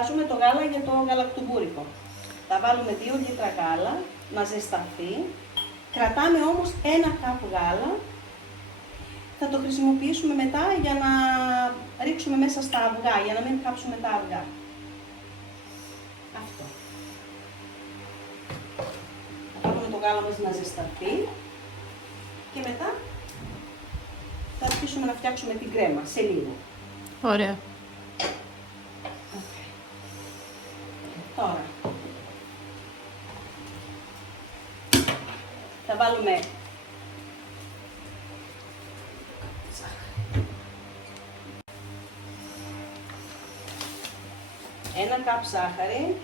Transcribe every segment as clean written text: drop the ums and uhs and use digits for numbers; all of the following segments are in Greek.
βάζουμε το γάλα για το γαλακτομπούρικο. Θα βάλουμε 2 λίτρα γάλα να ζεσταθεί. Κρατάμε όμως 1 καπ γάλα. Θα το χρησιμοποιήσουμε μετά για να ρίξουμε μέσα στα αυγά, για να μην κάψουμε τα αυγά. Αυτό. Θα βάλουμε το γάλα μας να ζεσταθεί και μετά θα αρχίσουμε να φτιάξουμε την κρέμα σε λίγο. Ωραία. Okay. Τώρα θα βάλουμε ένα καπ ζάχαρη,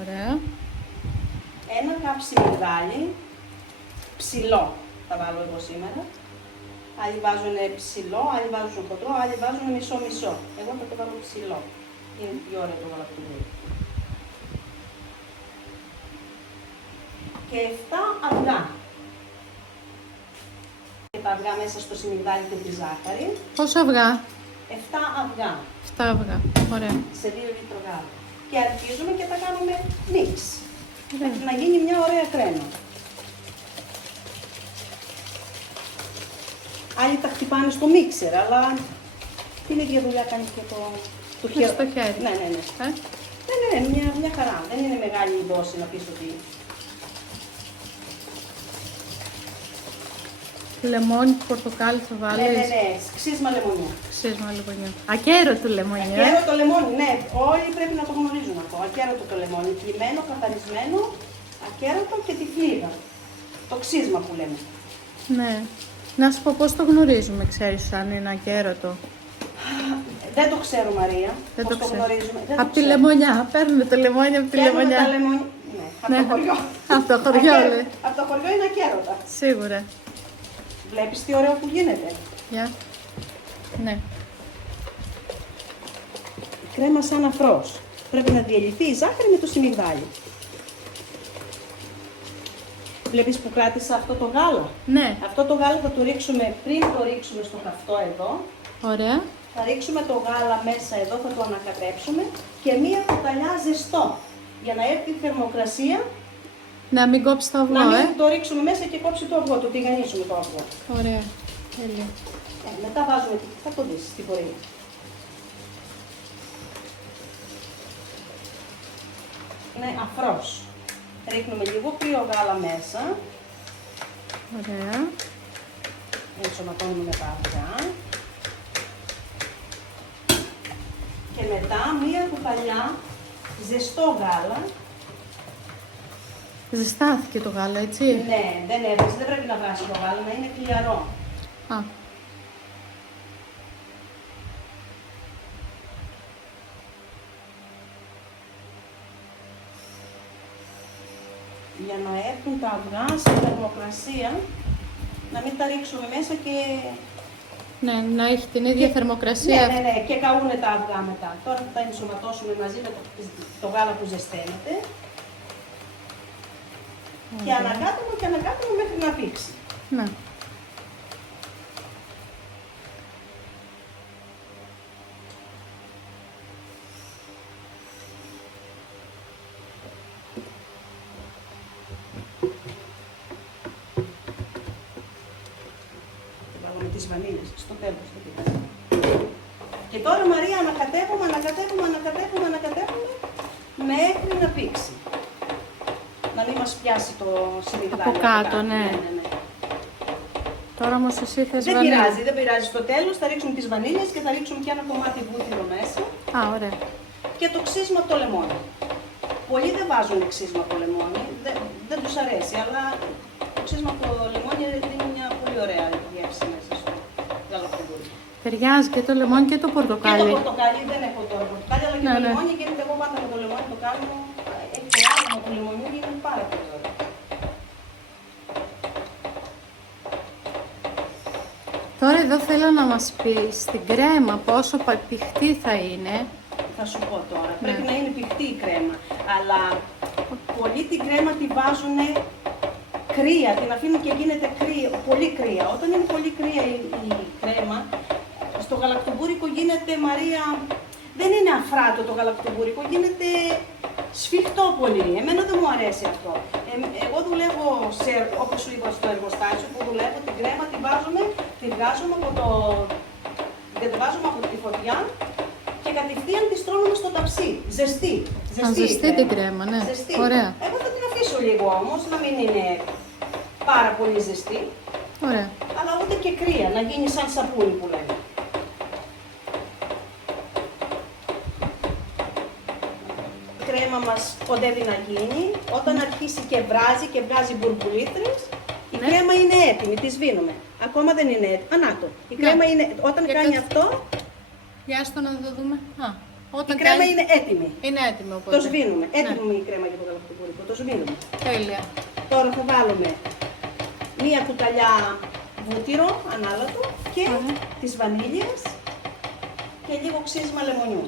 Ωραία. 1 καπ σιμιγδάλι, ψηλό θα βάλω εγώ σήμερα. Άλλοι βάζουν ψηλό, άλλοι βάζουν χοντρό, άλλοι βάζουν μισό-μισό. Εγώ θα το βάλω ψηλό. Είναι πιο ωραίο το γαλακτομπούρικο. Και 7 αυγά. Και τα αυγά μέσα στο σιμιγδάλι και τη ζάχαρη. Πόσα αυγά? 7 αυγά. 7 αυγά. Ωραία. Σε 2 λίτρο γάλα. Και αρχίζουμε και τα κάνουμε μίξ. Ωραία. Να γίνει μια ωραία κρέμα. Άλλοι τα χτυπάνε στο μίξερ, αλλά την ίδια δουλειά κάνει και το Και στο χέρι. Ναι, ναι, ναι. Μια χαρά. Δεν είναι μεγάλη η δόση να πεις ότι... Λεμόνι, πορτοκάλι θα βάλεις. Ναι. Ξύσμα λεμονιού. Ξύσμα λεμονιού. Ακέρωτο λεμόνι, Ακέρωτο λεμόνι, ναι. Όλοι πρέπει να το γνωρίζουν αυτό. Ακέρωτο το λεμόνι. Πλυμμένο, καθαρισμένο, ακέρωτο και τη φλίγα. Το ξύσμα που λέμε. Ναι. Να σου πω πώς το γνωρίζουμε, ξέρεις αν είναι ακέρωτο. Δεν το ξέρω, Μαρία. Δεν Πώς το ξέρω. γνωρίζουμε. Από τη λεμονιά. Παίρνουμε το λεμόνι από τη λεμονιά. Τα λεμόνια. Ναι, από το χωριό. Από το χωριό, λέει. Από το χωριό είναι ακέρωτα. Σίγουρα. Βλέπεις τι ωραίο που γίνεται. Γεια. Ναι. Κρέμα σαν αφρός. Πρέπει να διαλυθεί η ζάχαρη με το σιμιγδάλι. Βλέπεις που κράτησα αυτό το γάλα. Ναι. Αυτό το γάλα θα το ρίξουμε πριν το ρίξουμε στο καυτό εδώ. Ωραία. Θα ρίξουμε το γάλα μέσα εδώ, θα το ανακατέψουμε και μία κουταλιά ζεστό. Για να έρθει η θερμοκρασία, Να μην κόψει το αυγό, να μην το ρίξουμε μέσα και κόψει το αυγό, το τηγανίσουμε το αυγό. Ωραία. Τέλεια. Μετά βάζουμε, θα το δεις στην πορεία. Είναι αφρός. Ρίχνουμε λίγο κρύο γάλα μέσα. Ωραία. Ενσωματώνουμε τα αυγά. Και μετά μία κουταλιά ζεστό γάλα. Ζεστάθηκε το γάλα, έτσι. Ναι, δεν έβρασε, δεν πρέπει να βράσει το γάλα, να είναι χλιαρό. Α. Για να έρθουν τα αυγά σε θερμοκρασία, να μην τα ρίξουμε μέσα και... Ναι, να έχει την ίδια θερμοκρασία. Ναι, και καούνε τα αυγά μετά. Τώρα θα τα ενσωματώσουμε μαζί με το γάλα που ζεσταίνεται. Και ανακάτουμε μέχρι να πήξει. Ναι. Βάλουμε τις βανίλιες στο τέλος. Και τώρα, Μαρία, ανακατεύουμε μέχρι να πήξει. Να μην μας πιάσει το σιμιγδάλι. Από κάτω, ναι. Τώρα όμως εσύ θες Δεν βανίλια. πειράζει, δεν πειράζει. Στο τέλος θα ρίξουμε τις βανίλιες και θα ρίξουμε και ένα κομμάτι βούτυρο μέσα. Α, ωραία. Και το ξύσμα από το λεμόνι. Πολλοί δεν βάζουν ξύσμα από το λεμόνι, δεν τους αρέσει, αλλά το ξύσμα από το λεμόνι δίνει μια πολύ ωραία γεύση μέσα στο γαλακτομπούρικο. Ταιριάζει και το λεμόνι και το Και πορτοκάλι. το πορτοκάλι, δεν έχω τώρα πορτοκάλι, αλλά και Ναι, το ναι. λεμόνι γίνεται εγώ πάντα με το λεμόνι το κάνω. Έχει το άρωμα του λεμονιού, γίνεται πάρα πολύ ωραίο. Τώρα εδώ θέλω να μας πεις την κρέμα πόσο πηχτή θα είναι. Θα σου πω τώρα. Πρέπει να είναι πηχτή η κρέμα. Αλλά πολλοί την κρέμα τη βάζουν κρύα, την αφήνουν και γίνεται κρύα, πολύ κρύα. Όταν είναι πολύ κρύα η κρέμα, στο γαλακτομπούρικο γίνεται, Μαρία, Δεν είναι αφράτο το γαλακτομπούρικο, γίνεται σφιχτό πολύ. Εμένα δεν μου αρέσει αυτό. Εγώ δουλεύω, όπως σου είπα, στο εργοστάσιο που δουλεύω, την κρέμα την βάζουμε, την βγάζουμε από την κατεβάζουμε από τη φωτιά και κατευθείαν τη στρώνουμε στο ταψί. Ζεστή. Ζεστή την κρέμα, ναι. Ζεστή. Ωραία. Εγώ θα την αφήσω λίγο όμως, να μην είναι πάρα πολύ ζεστή. Ωραία. Αλλά ούτε και κρύα, να γίνει σαν σαπούνι που λέμε. Η κρέμα μας κοντεύει να γίνει. Όταν αρχίσει και βράζει και βγάζει μπουρμπουλίτρες, η κρέμα είναι έτοιμη, τη σβήνουμε. Ακόμα δεν είναι έτοιμη. Ανάτο. Η κρέμα είναι, όταν κάνει αυτό, Για στο να το δούμε. Όταν η κρέμα είναι έτοιμη. Είναι έτοιμο οπότε. Το σβήνουμε. Έτοιμη η κρέμα για το γαλακτομπούρικο. Το σβήνουμε. Τέλεια. Τώρα θα βάλουμε μία κουταλιά βούτυρο ανάλατο και τις βανίλιες και λίγο ξύσμα λεμονιού.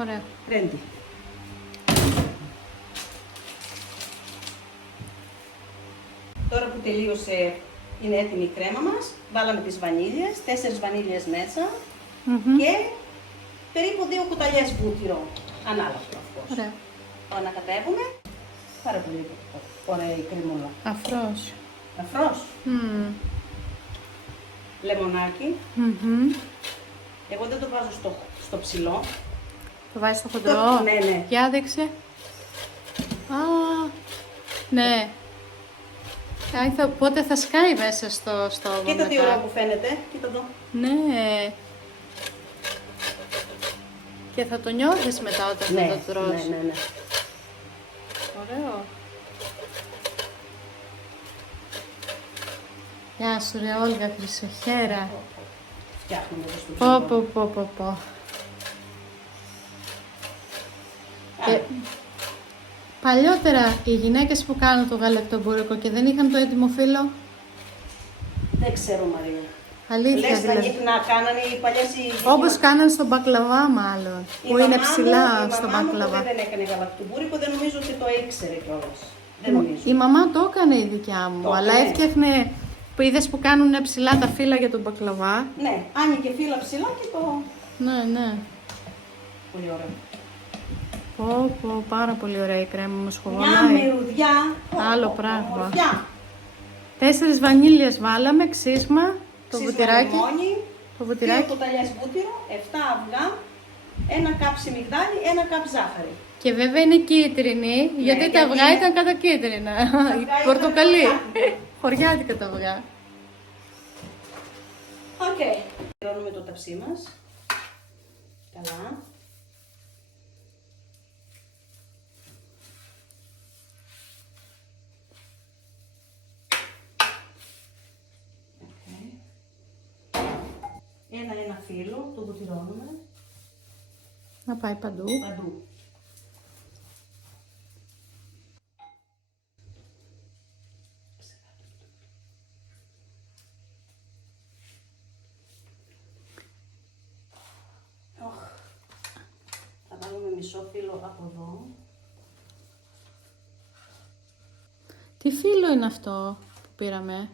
Ωραία. Ρέντι. Τώρα που τελείωσε, είναι έτοιμη η κρέμα μας. Βάλαμε τις βανίλιες, 4 βανίλιες μέσα και περίπου 2 κουταλιές βούτυρο ανάλατο. Ωραία. Το ανακατεύουμε. Πάρα πολύ ωραία η κρεμούλα. Αφρός. Αφρός. Λεμονάκι. Εγώ δεν το βάζω στο ψηλό. Το βάζεις στο χοντρό. Ναι. Για δείξε. Α, ναι. Πότε θα σκάει μέσα στο στόμα Κοίτα τι μετά. ωραίο που φαίνεται. Κοίτα εδώ. Ναι. Και θα το νιώθεις μετά όταν θα το τρως. Ναι. Ωραίο. Γεια σου ρε Όλγα, χρυσοχέρα. Φτιάχνουμε το στο Πω. Παλιότερα οι γυναίκες που κάνουν το γαλακτομπούρικο και δεν είχαν το έτοιμο φύλλο. Δεν ξέρω Μαρία. Αλήθεια Λες δηλαδή. να κάνανε οι παλιές οι Όπως κάναν στον μπακλαβά μάλλον. Που είναι ψηλά στον μπακλαβά. Η μαμά μπακλαβά. μου δεν έκανε γαλακτομπούρικο, δεν νομίζω ότι το ήξερε κιόλας. Δεν νομίζω. Η μαμά το έκανε η δικιά μου, Το αλλά έκανε. έφτιαχνε που είδες που κάνουν ψηλά τα φύλλα για τον μπακλαβά. Ναι, άνοιγε φύλλα ψηλά και το... Ναι. Πολύ ωραίο. Πω, πάρα πολύ ωραία η κρέμα μου, Μια σχοβολάει. μυρουδιά. Άλλο πράγμα. Ομορφιά. 4 βανίλιες βάλαμε, ξύσμα, το Ξύσμα βουτυράκι. λιμόνι, Το 2 βουτυράκι. κουταλιές βούτυρο, 7 αυγά, 1 καπ σιμιγδάλι, 1 καπ ζάχαρη. Και βέβαια είναι κίτρινη, γιατί τα γιατί αυγά είναι- ήταν κατακίτρινα. αυγά Η ήταν πορτοκαλί. χωριάτικα. Χωριάτικα τα αυγά. Οκ. Πληρώνουμε το ταψί μας. Καλά. Ένα φύλλο, το βουτυρώνουμε Να πάει παντού. παντού. Θα βάλουμε μισό φύλλο από εδώ. Τι φύλλο είναι αυτό που πήραμε?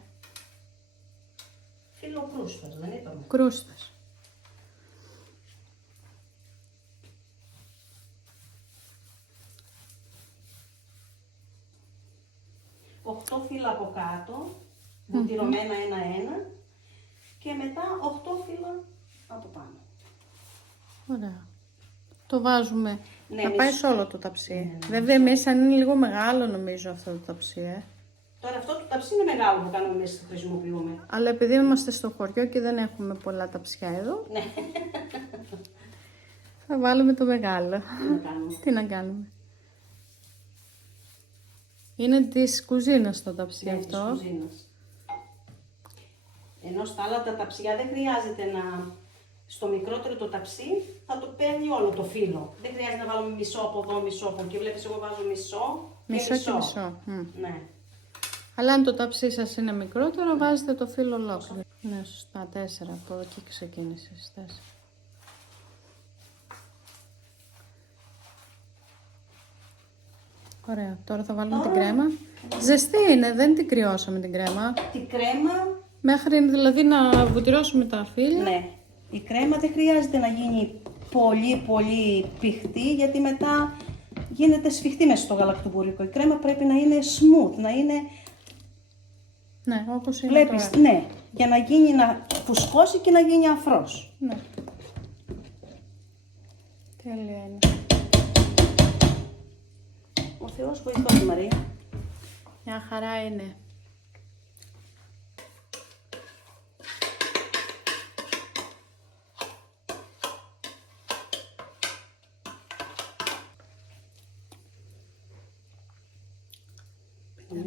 Φύλλο κρούστας, δεν είπαμε. Κρούστας. Οχτώ φύλλα από κάτω, βουτυρωμένα ένα-ένα και μετά 8 φύλλα από πάνω. Ωραία. Το βάζουμε. Ναι, να πάει σε όλο το ταψί. Βέβαια μέσα είναι λίγο μεγάλο νομίζω αυτό το ταψί. Τώρα αυτό το ταψί είναι μεγάλο που κάνουμε εμείς, το χρησιμοποιούμε. Αλλά επειδή είμαστε στο χωριό και δεν έχουμε πολλά ταψιά εδώ, Ναι, θα βάλουμε το μεγάλο. τι να κάνουμε. Τι να κάνουμε. Είναι της κουζίνας το ταψί Ναι, αυτό. της κουζίνας. Ενώ στα άλλα τα ταψιά δεν χρειάζεται να... Στο μικρότερο το ταψί θα το παίρνει όλο το φύλλο. Δεν χρειάζεται να βάλουμε μισό από εδώ, μισό από εκεί. Βλέπεις, εγώ βάζω μισό και Μισό μισό. και μισό. Ναι. Αλλά αν το ταψί σας είναι μικρότερο, βάζετε το φύλλο ολόκληρο. Ναι, σωστά. 4. Από εκεί ξεκίνησες. 4. Ωραία. Τώρα θα βάλουμε την κρέμα. Ζεστή είναι, δεν την κρυώσαμε την κρέμα. Τη κρέμα, Μέχρι δηλαδή να βουτυρώσουμε τα φύλλα. ναι. Η κρέμα δεν χρειάζεται να γίνει πολύ πηχτή, γιατί μετά γίνεται σφιχτή μέσα στο γαλακτομπούρικο. Η κρέμα πρέπει να είναι smooth, να είναι... Ναι, όπως είναι Βλέπεις, τώρα. ναι, για να γίνει, να φουσκώσει και να γίνει αφρός. Ναι. Τέλεια είναι. Ο Θεός βοηθός, Μαρία. Μια χαρά είναι.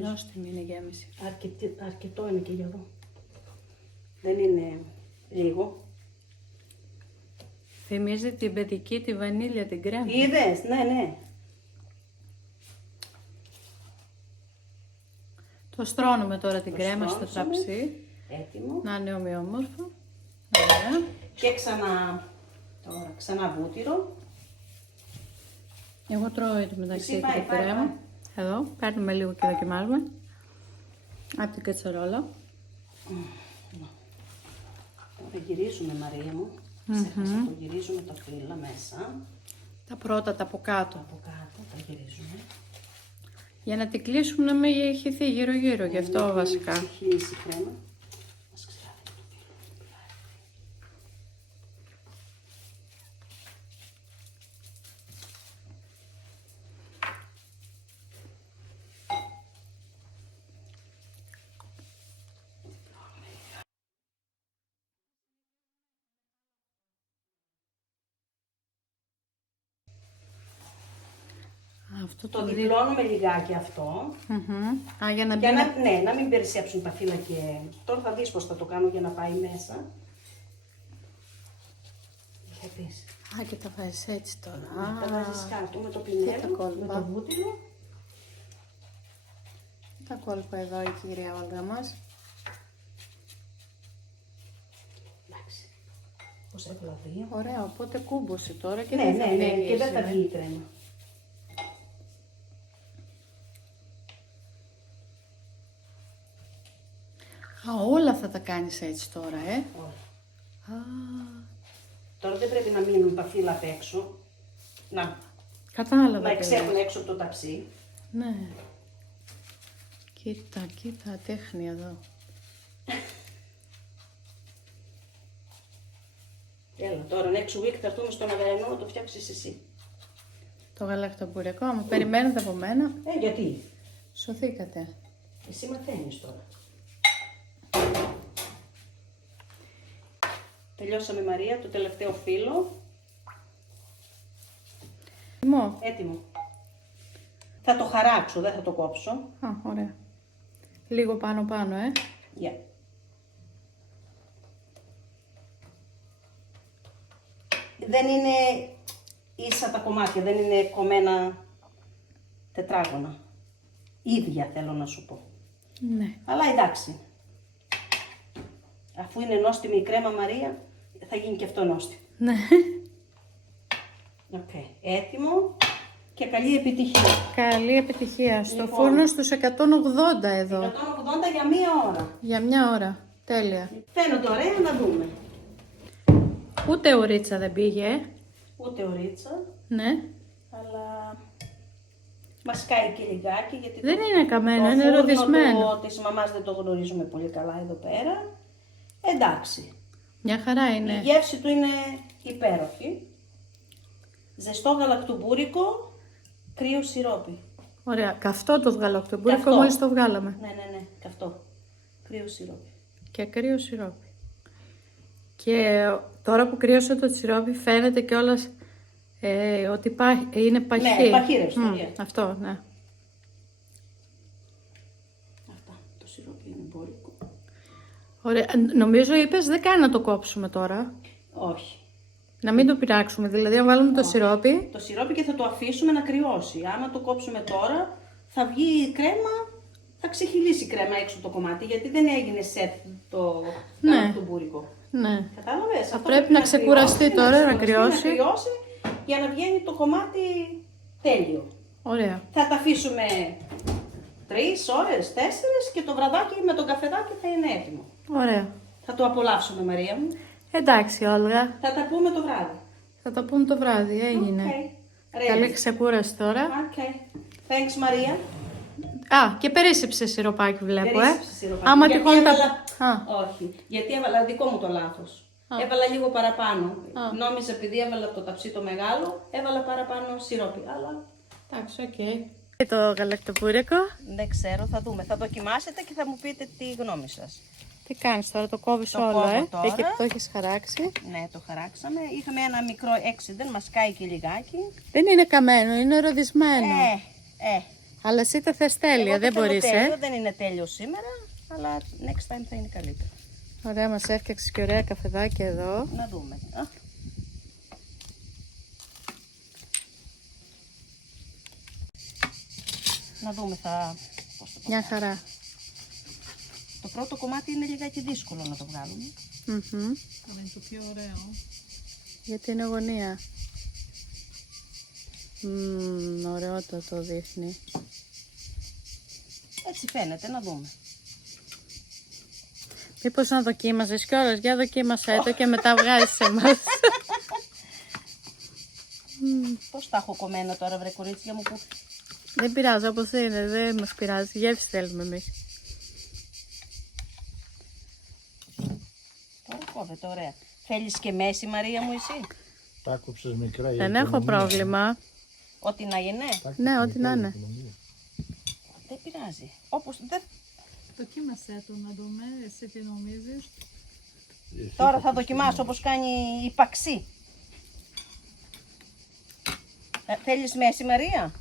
Νόστιμη είναι η γέμιση. Αρκετό είναι και για εδώ. Δεν είναι λίγο. Θυμίζει την παιδική, τη βανίλια, την κρέμα. Είδες, ναι. Το στρώνουμε τώρα την Το κρέμα στο στρώσαμε. ταψί. Έτοιμο. Να είναι ομοιόμορφο. Ωραία. Και ξανά βούτυρο. Εγώ τρώω το μεταξύ Εσύ και πάει, την πάει, κρέμα. Εδώ, παίρνουμε λίγο και δοκιμάζουμε. Από την κατσαρόλα. Τώρα γυρίζουμε, Μαρία μου. Ξέχασα, το γυρίζουμε τα φύλλα μέσα. Τα πρώτα, τα από κάτω. Από κάτω τα γυρίζουμε. Για να την κλείσουμε να μην χυθεί γύρω-γύρω, γι' αυτό βασικά. Να ξεχύλισει η κρέμα. Μας ξεχάσει το φύλλο. Αυτό Το διπλώνουμε λιγάκι αυτό. Α, για να μπει. Να μην περισσέψουν τα φύλλα και... Τώρα θα δεις πώς θα το κάνω για να πάει μέσα. Βλέπεις. Α, και τα βάζεις έτσι τώρα. Τα βάζεις κάτω με το τα πινέλο, κόλπα. με το βούτυρο. Τα κόλπα εδώ η κυρία Όλγα μας. Εντάξει. Πώς έβαλα δύο. Ωραία, οπότε κούμποσε τώρα και Ναι, δεν θα φύγει. και δεν θα βγει η κρέμα. Α, όλα θα τα κάνεις έτσι τώρα, Όλα. Α, Τώρα δεν πρέπει να μείνουν τα φύλλα απ' έξω. Να κατάλαβα. εξέχουν έξω από το ταψί. Ναι. Κοίτα, τέχνη εδώ. Έλα, τώρα next week θα έρθουμε στον Αγραϊνό να το φτιάξεις εσύ. Το γαλακτοπουριακό, άμα περιμένετε από μένα, Γιατί. σωθήκατε. Εσύ μαθαίνεις τώρα. Τελειώσαμε, Μαρία, το τελευταίο φύλλο. Θυμώ. Έτοιμο. Θα το χαράξω, δεν θα το κόψω. Α, ωραία. Λίγο πάνω, Yeah. Δεν είναι ίσα τα κομμάτια, δεν είναι κομμένα τετράγωνα. Ίδια θέλω να σου πω. Ναι. Αλλά εντάξει. Αφού είναι νόστιμη η κρέμα, Μαρία, θα γίνει και αυτό νόστιμο. Ναι. Okay. Έτοιμο και καλή επιτυχία. Καλή επιτυχία. Στο Λοιπόν. φούρνο στους 180 εδώ. 180 για μία ώρα. Για μια ώρα. Τέλεια. Φαίνονται ωραία, να δούμε. Ούτε ουρίτσα δεν πήγε. Ούτε ωρίτσα, Ναι. αλλά μας κάει και λιγάκι, γιατί Δεν είναι καμένο, το είναι φούρνο ροδισμένο. της μαμάς δεν το γνωρίζουμε πολύ καλά εδώ πέρα. Εντάξει. Μια χαρά Η είναι. γεύση του είναι υπέροχη. Ζεστό γαλακτομπούρικο, κρύο σιρόπι. Ωραία. Καυτό το γαλακτομπούρικο Καυτό. μόλις το βγάλαμε. Ναι, καυτό. Κρύο σιρόπι. Και κρύο σιρόπι. Και τώρα που κρύωσε το σιρόπι φαίνεται κιόλας ότι είναι παχύ. Ναι, παχύρευστο, Αυτό, ναι. Αυτά. Το σιρόπι είναι μπόρικο. Ωραία. Νομίζω είπες δεν κάνει να το κόψουμε τώρα. Όχι. Να μην το πειράξουμε, δηλαδή να βάλουμε το σιρόπι. Το σιρόπι και θα το αφήσουμε να κρυώσει. Άμα το κόψουμε τώρα, θα βγει η κρέμα, θα ξεχυλήσει η κρέμα έξω από το κομμάτι, γιατί δεν έγινε σετ το γαλακτομπούρικο. Ναι. Κατάλαβες. Θα Αυτό πρέπει να ξεκουραστεί κρυώσει, τώρα, να ξεκουραστεί, κρυώσει. να κρυώσει, για να βγαίνει το κομμάτι τέλειο. Ωραία. Θα τα αφήσουμε 3 ώρες, 4 και το βραδάκι με τον καφεδάκι θα είναι έτοιμο. Ωραία. Θα το απολαύσουμε, Μαρία μου. Εντάξει, Όλγα. Θα τα πούμε το βράδυ. Θα το πούμε το βράδυ. Έγινε. Okay. Καλή ξεκούραση τώρα. Okay. Thanks, Μαρία. Α, και περίσσεψε σιροπάκι βλέπω, Περίσσεψε σιροπάκι. Άμα Γιατί τυχόν έβαλα... Α. Όχι, γιατί έβαλα δικό μου το λάθος. Έβαλα λίγο παραπάνω. Νόμιζα επειδή έβαλα το ταψί το μεγάλο, έβαλα παραπάνω σιρόπι. Αλλά... Εντάξει, οκ. Και το γαλακτοπούρικο. Δεν ξέρω, θα δούμε. Θα δοκιμάσετε και θα μου πείτε τη γνώμη σας. Τι κάνεις τώρα, το κόβεις Το όλο, κόβω τώρα. Εκεί που το έχεις χαράξει. Ναι, το χαράξαμε. Είχαμε ένα μικρό accident, μας κάει και λιγάκι. Δεν είναι καμένο, είναι ροδισμένο. Ε. Αλλά εσύ τα θες τέλεια, Εγώ δεν το θέλω μπορείς, τέλειο, δεν είναι τέλειο σήμερα, αλλά next time θα είναι καλύτερο. Ωραία, μας έφτιαξες και ωραία καφεδάκια εδώ. Να δούμε. Να δούμε πώς θα το Μια χαρά. Το πρώτο κομμάτι είναι λιγάκι δύσκολο να το βγάλουμε. Αλλά είναι το πιο ωραίο. Γιατί είναι γωνία. Ωραίο το δείχνει. Έτσι φαίνεται, να δούμε. Μήπως να δοκίμαζες κιόλας, για δοκίμασέ το και μετά βγάζεις σε εμάς. Πώς τα έχω κομμένα τώρα, βρε κορίτσια μου, που... Δεν πειράζει, όπως είναι, δεν μας πειράζει. Γεύση θέλουμε εμείς. Τώρα κόβεται, ωραία. Θέλεις και μέση, Μαρία μου, εσύ? Τα άκουψες μικρά. Δεν έχω πρόβλημα. Ό,τι να είναι. Ναι, ό,τι να είναι. Δεν πειράζει. Όπως δεν... Δοκίμασέ το να δούμε, εσύ τι νομίζεις. Τώρα θα δοκιμάσω όπως κάνει η παξί. Θέλεις μέση, Μαρία?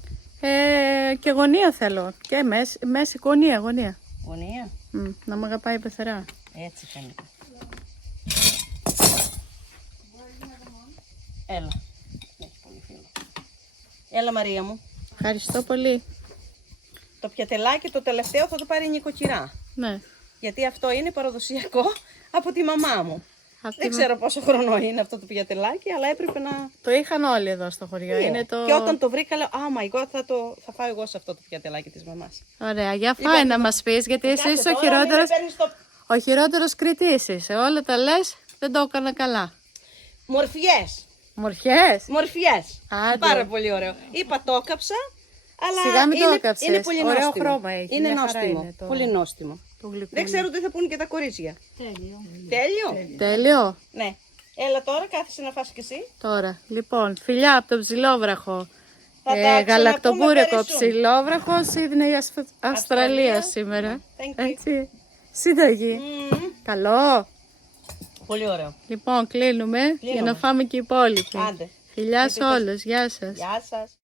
Και γωνία θέλω. Και μέση γωνία. Γωνία. Να μ' αγαπάει η πεθερά. Έτσι φαίνεται. Έλα. Έχει πολύ φύλλο. Έλα, Μαρία μου. Ευχαριστώ πολύ. Το πιατελάκι το τελευταίο θα το πάρει η νοικοκυρά. Ναι. Γιατί αυτό είναι παραδοσιακό από τη μαμά μου. Αυτή Δεν ξέρω πόσο χρόνο είναι αυτό το πιατελάκι, αλλά έπρεπε να... Το είχαν όλοι εδώ στο χωριό. Είναι το... Και όταν το βρήκα λέω, oh my god, θα φάω εγώ σε αυτό το πιατελάκι της μαμάς. Ωραία, για φάει να μας πεις, γιατί εσύ είσαι ο χειρότερος... Ο χειρότερος κριτής είσαι. Όλα τα λες, δεν το έκανα καλά. Μορφιές. Μορφιές. Άντε. Πάρα πολύ ωραίο. Είπα το έκαψα, αλλά Σιγά μην το έκαψες. είναι πολύ Ωραίο νόστιμο. χρώμα έχει. Είναι Μια χαρά νόστιμο. είναι το- Πολύ νόστιμο. Το γλυκούλι. Δεν ξέρω τι θα πούνε και τα κορίτσια. Τέλειο. Τέλειο. Ναι. Έλα τώρα, κάθεσαι να φας κι εσύ. Τώρα, λοιπόν, φιλιά από το Ψιλόβραχο. Θα τα ξαναπούμε Γαλακτοπούρικο very soon. Ψιλόβραχο, Σίδνεϊ, Αυστραλία σήμερα. Thank you. Έτσι. Συνταγή. Καλό. Πολύ ωραίο. Λοιπόν, κλείνουμε για να φάμε και οι υπόλοιποι. Άντε. Φιλιά σε όλους. Γεια σας. Γεια σας.